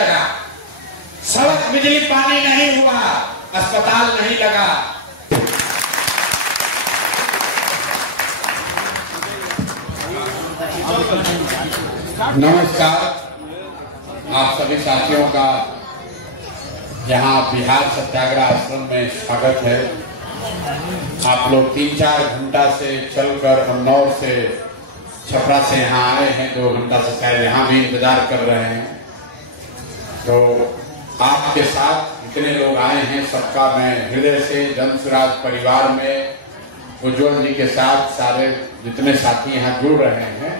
लगा, सड़क बिजली पानी नहीं हुआ, अस्पताल नहीं लगा। नमस्कार, आप सभी साथियों का यहाँ बिहार सत्याग्रह आश्रम में स्वागत है। आप लोग 3-4 घंटा से चलकर कन्नौर से, छपरा से यहाँ आए हैं। 2 घंटा से शायद यहाँ भी इंतजार कर रहे हैं। तो आपके साथ इतने लोग आए हैं, सबका मैं हृदय से जन स्वराज परिवार में उज्जवल जी के साथ सारे जितने साथी यहाँ जुड़ रहे हैं,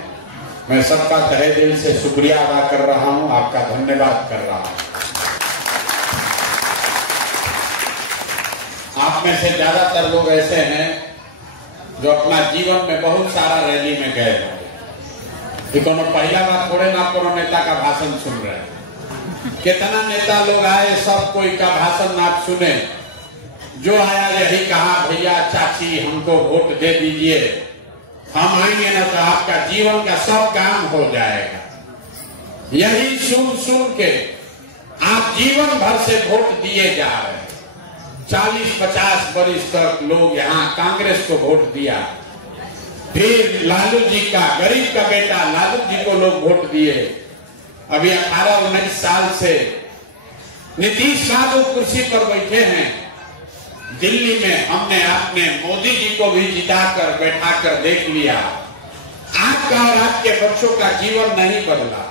मैं सबका तहे दिल से शुक्रिया अदा कर रहा हूँ, आपका धन्यवाद कर रहा हूँ। आप में से ज्यादातर लोग ऐसे हैं जो अपना जीवन में बहुत सारा रैली में गए हैं। कोनो पहला बार थोड़े ना कोनो नेता का भाषण सुन रहे हैं। कितना नेता लोग आए, सब कोई का भाषण आप सुने। जो आया यही कहा, भैया चाची हमको वोट दे दीजिए, हम आएंगे ना तो आपका जीवन का सब काम हो जाएगा। यही सुन सुन के आप जीवन भर से वोट दिए जा रहे हैं। 40-50 वर्ष तक लोग यहाँ कांग्रेस को वोट दिया, फिर लालू जी का, गरीब का बेटा लालू जी को लोग वोट दिए। अभी 18-19 साल से नीतीश बाबू कुर्सी पर बैठे हैं। दिल्ली में हमने आपने मोदी जी को भी जिताकर बैठाकर देख लिया। आपका और आपके बच्चों का जीवन नहीं बदला।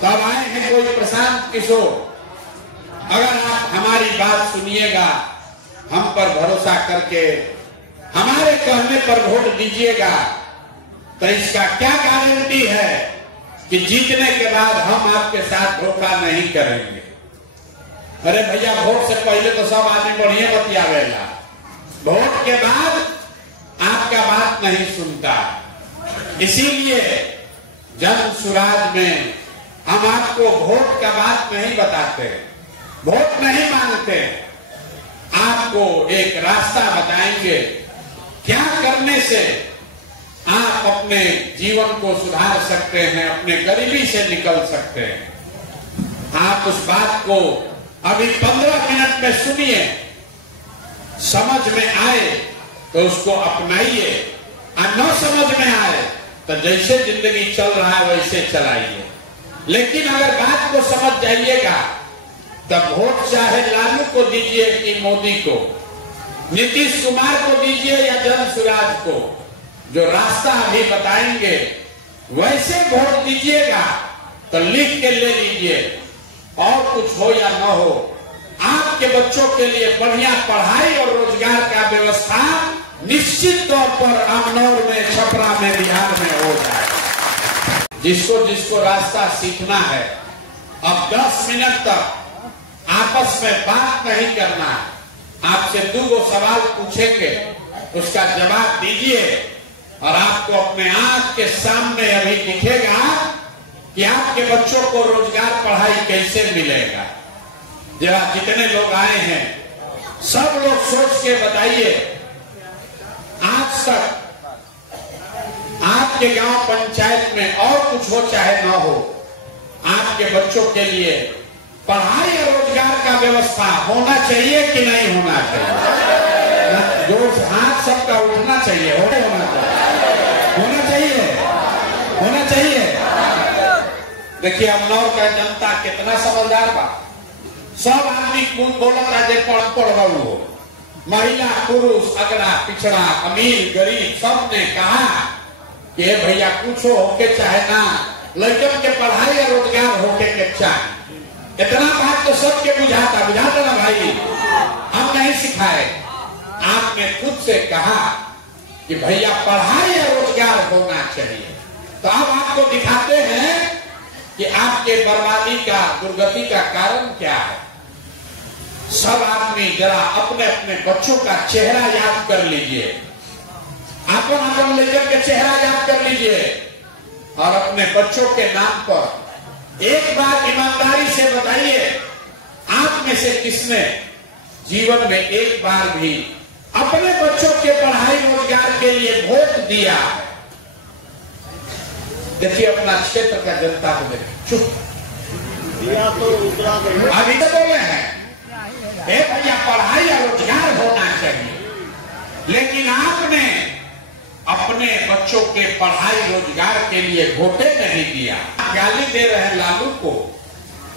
तब आए हैं कोई प्रशांत किशोर। अगर आप हमारी बात सुनिएगा, हम पर भरोसा करके हमारे कहने पर वोट दीजिएगा, तो इसका क्या गारंटी है कि जीतने के बाद हम आपके साथ धोखा नहीं करेंगे। अरे भैया, वोट से पहले तो सब आदमी बढ़िया बतियावेला, वोट के बाद आपका बात नहीं सुनता। इसीलिए जन स्वराज में हम आपको वोट का बात नहीं बताते, वोट नहीं मांगते। आपको एक रास्ता बताएंगे, क्या करने से आप अपने जीवन को सुधार सकते हैं, अपने गरीबी से निकल सकते हैं। आप उस बात को अभी 15 मिनट में सुनिए, समझ में आए तो उसको अपनाइए, और न समझ में आए तो जैसे जिंदगी चल रहा है वैसे चलाइए। लेकिन अगर बात को समझ जाइएगा, तब वोट चाहे लालू को दीजिए कि मोदी को, नीतीश कुमार को दीजिए या जन स्वराज को, जो रास्ता अभी बताएंगे वैसे वोट दीजिएगा। तो लिख के ले लीजिए, और कुछ हो या न हो, आपके बच्चों के लिए बढ़िया पढ़ाई और रोजगार का व्यवस्था निश्चित तौर पर अमनौर में, छपरा में, बिहार में हो जाएगा। जिसको जिसको रास्ता सीखना है, अब 10 मिनट तक आपस में बात नहीं करना। आपसे 2 सवाल पूछेंगे, उसका जवाब दीजिए, और आपको अपने आंख के सामने अभी दिखेगा कि आपके बच्चों को रोजगार, पढ़ाई कैसे मिलेगा। जरा जितने लोग आए हैं सब लोग सोच के बताइए, आज तक आपके गांव पंचायत में और कुछ हो चाहे ना हो, आपके बच्चों के लिए पढ़ाई और रोजगार का व्यवस्था होना चाहिए कि नहीं होना चाहिए? जो हाथ सबका उठना चाहिए, होना चाहिए, होना चाहिए। देखिए, अमनौर का जनता कितना समझदार बा। सब आदमी बोलता जे पढ़ हो, महिला पुरुष, अगड़ा पिछड़ा, अमीर गरीब, सब ने कहा कि भैया कुछ होके चाहे ना, लड़कियों के पढ़ाई और रोजगार होके के चाहे। इतना बात तो सबके बुझाता ना भाई, हम नहीं सिखाए। आपने खुद से कहा कि भैया पढ़ाई और रोजगार होना चाहिए। तो अब आपको दिखाते हैं कि आपके बर्बादी का, दुर्गति का कारण क्या है। सब आदमी जरा अपने अपने बच्चों का चेहरा याद कर लीजिए, अपन लेकर के चेहरा याद कर लीजिए, और अपने बच्चों के नाम पर एक बार ईमानदारी से बताइए, आप में से किसने जीवन में एक बार भी अपने बच्चों के पढ़ाई रोजगार के लिए वोट दिया? देखिए, अपना क्षेत्र का जनता को देखिए, चुप अभी तो बोले हैं भैया पढ़ाई और रोजगार होना चाहिए, लेकिन आपने अपने बच्चों के पढ़ाई रोजगार के लिए वोटे नहीं दिया। गाली दे रहे हैं लालू को,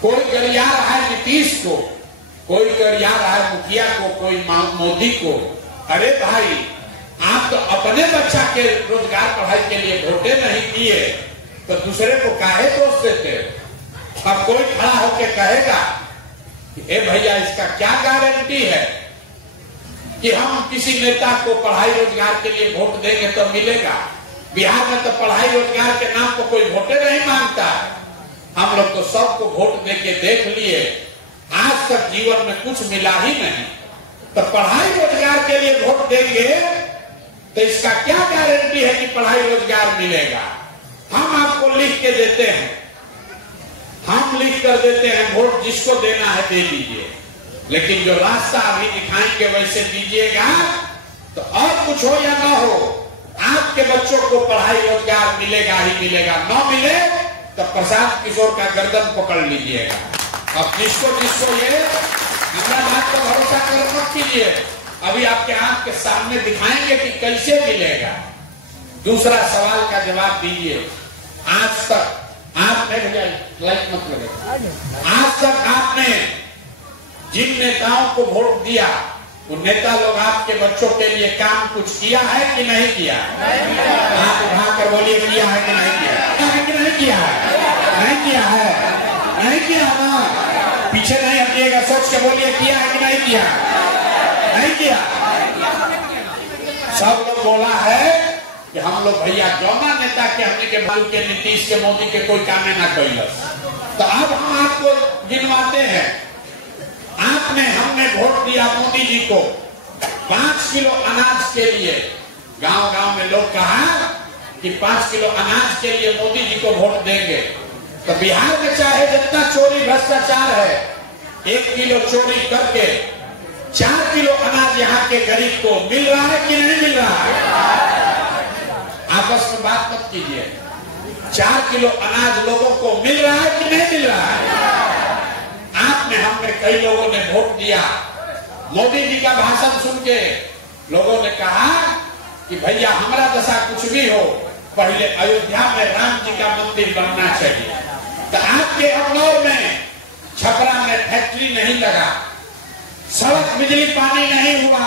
कोई गरिया रहा है नीतीश को, कोई गरिया रहा है मुखिया को, कोई मोदी को। अरे भाई, आप तो अपने बच्चा के रोजगार पढ़ाई के लिए वोटे नहीं दिए तो दूसरे को काहे दोष देते? अब कोई खड़ा होकर कहेगा ए भैया इसका क्या गारंटी है कि हम किसी नेता को पढ़ाई रोजगार के लिए वोट देंगे तो मिलेगा? बिहार में तो पढ़ाई रोजगार के नाम को कोई वोटे नहीं मांगता है। हम लोग तो सबको वोट देके देख लिए, आज तक जीवन में कुछ मिला ही नहीं, तो पढ़ाई रोजगार के लिए वोट देंगे तो इसका क्या गारंटी है कि पढ़ाई रोजगार मिलेगा? हम आपको लिख के देते हैं, हम लिख कर देते हैं, वोट जिसको देना है दे दीजिए, लेकिन जो रास्ता अभी दिखाएंगे वैसे दीजिएगा तो और कुछ हो या ना हो, आपके बच्चों को पढ़ाई रोजगार मिलेगा ही मिलेगा। न मिले तो प्रशांत किशोर का गर्दन पकड़ लीजिएगा। अब जिसको ये हमारा बात पर भरोसा कर मत कीजिए, अभी आपके आंख के सामने दिखाएंगे कि कैसे मिलेगा। दूसरा सवाल का जवाब दीजिए। आज तक आपने लाइट मत लगे, आज तक आपने जिन नेताओं को वोट दिया वो नेता लोग आपके बच्चों के लिए काम कुछ किया है कि नहीं किया? आप उठाकर बोलिए किया है कि नहीं किया? कि नहीं किया है? नहीं किया है, नहीं किया ना। पीछे नहीं हटिएगा, सोच के बोलिए किया है कि नहीं किया? नहीं किया। सब लोग बोला है कि हम लोग भैया जौना नेता के हमने के बाल के नीतीश के मोदी के कोई काम ना कैलस, तो अब हम आपको गिनवाते हैं। आपने हमने वोट दिया मोदी जी को 5 किलो अनाज के लिए। गांव गांव में लोग कहा कि 5 किलो अनाज के लिए मोदी जी को वोट देंगे, तो बिहार में चाहे जितना चोरी भ्रष्टाचार है, 1 किलो चोरी करके 4 किलो अनाज यहाँ के गरीब को मिल रहा है कि नहीं मिल रहा है? आपस में बात मत कीजिए। 4 किलो अनाज लोगों को मिल रहा है कि नहीं मिल रहा है? आपने हमने कई लोगों ने वोट दिया। मोदी जी का भाषण सुन के लोगों ने कहा कि भैया हमारा दशा कुछ भी हो, पहले अयोध्या में राम जी का मंदिर बनना चाहिए। तो आपके अमनौर में छपरा में फैक्ट्री नहीं लगा, सड़क बिजली पानी नहीं हुआ,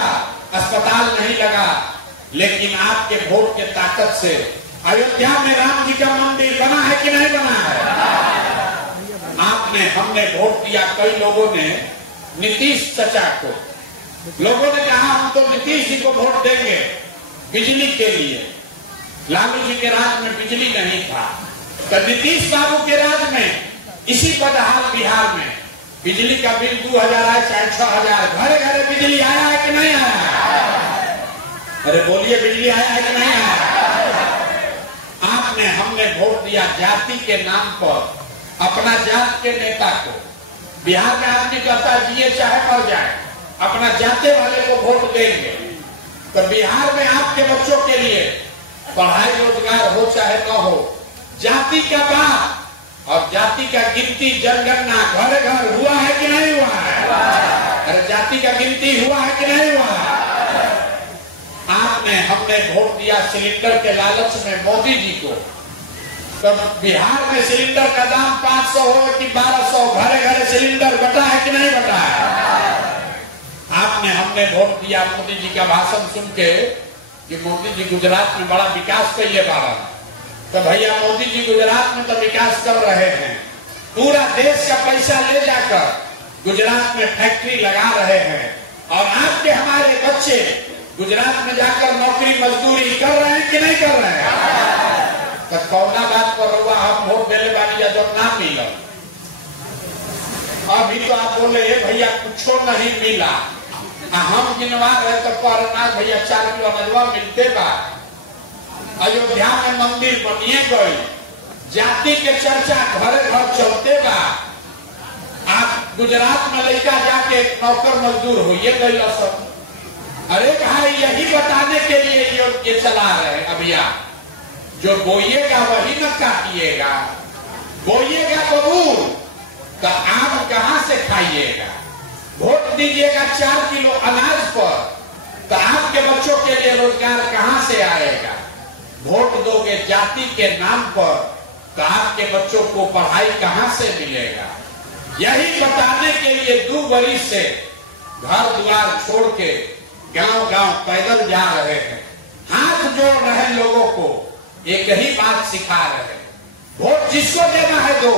अस्पताल नहीं लगा, लेकिन आपके वोट के ताकत से अयोध्या में राम जी का मंदिर बना है कि नहीं बना है? आपने हमने वोट दिया। कई लोगों ने नीतीश चाचा को, लोगों ने कहा हम तो नीतीश जी को वोट देंगे बिजली के लिए। लालू जी के राज में बिजली नहीं था, तो नीतीश बाबू के राज में इसी बदहाल बिहार में बिजली का बिल 2000 आए चाहे 6000, घरे घरे बिजली आया है कि नहीं आया? अरे बोलिए, बिजली आया है कि नहीं आया? आपने हमने वोट दिया जाति के नाम पर, अपना जात के नेता को। बिहार में आदमी कहता है जिए चाहे मर जाए, अपना जाते वाले को वोट देंगे। तो बिहार में आपके बच्चों के लिए पढ़ाई रोजगार हो चाहे न हो, जाति का बात और जाति का गिनती जनगणना घर घर हुआ है कि नहीं हुआ है? अरे जाति का गिनती हुआ है कि नहीं हुआ है? आपने हमने वोट दिया सिलेंडर के लालच में मोदी जी को। तो बिहार में सिलेंडर का दाम 500 हो कि 1200, घरे घरे सिलेंडर बटा है कि नहीं बटा है? आपने हमने वोट दिया मोदी जी का भाषण सुन के कि मोदी जी गुजरात में बड़ा विकास कैले बारह। तो भैया मोदी जी गुजरात में तो विकास कर रहे हैं, पूरा देश का पैसा ले जाकर गुजरात में फैक्ट्री लगा रहे हैं, और आपके हमारे बच्चे गुजरात में जाकर नौकरी मजदूरी कर रहे हैं कि नहीं कर रहे हैं? तो कौना बात पर हुआ हम वोट देने वाली जब ना मिला। अभी तो आप बोले भैया कुछ नहीं मिला, हम गिनवा रहे तो परना भैया 4 किलो अनजवा मिलते बा। अयोध्या में मंदिर बनिए गई, जाति के चर्चा घरे घर चलते बा। आप गुजरात में लड़का जाके नौकर मजदूर होइए गई सब। अरे भाई यही बताने के लिए ये चला रहे अभियान, जो बोइएगा वही न काटिएगा, बोइएगा बबूल तो आप कहां से खाइएगा? वोट दीजिएगा 4 किलो अनाज पर, तो आपके बच्चों के लिए रोजगार कहां से आएगा? वोट दोगे जाति के नाम पर, तो आपके बच्चों को पढ़ाई कहां से मिलेगा? यही बताने के लिए 2 वर्ष से घर द्वार छोड़ के गांव-गांव पैदल जा रहे हैं, हाथ जोड़ रहे लोगों को, एक ही बात सिखा रहे, वोट जिसको देना है दो,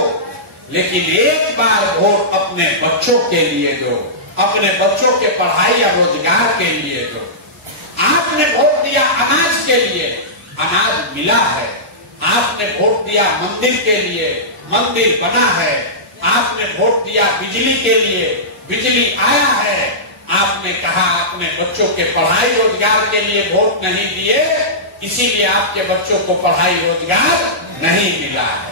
लेकिन एक बार वोट अपने बच्चों के लिए दो, अपने बच्चों के पढ़ाई या रोजगार के लिए दो। आपने वोट दिया अनाज के लिए, अनाज मिला है। आपने वोट दिया मंदिर के लिए, मंदिर बना है। आपने वोट दिया बिजली के लिए, बिजली आया है। आपने कहा अपने बच्चों के पढ़ाई रोजगार के लिए वोट नहीं दिए, इसीलिए आपके बच्चों को पढ़ाई रोजगार नहीं मिला है।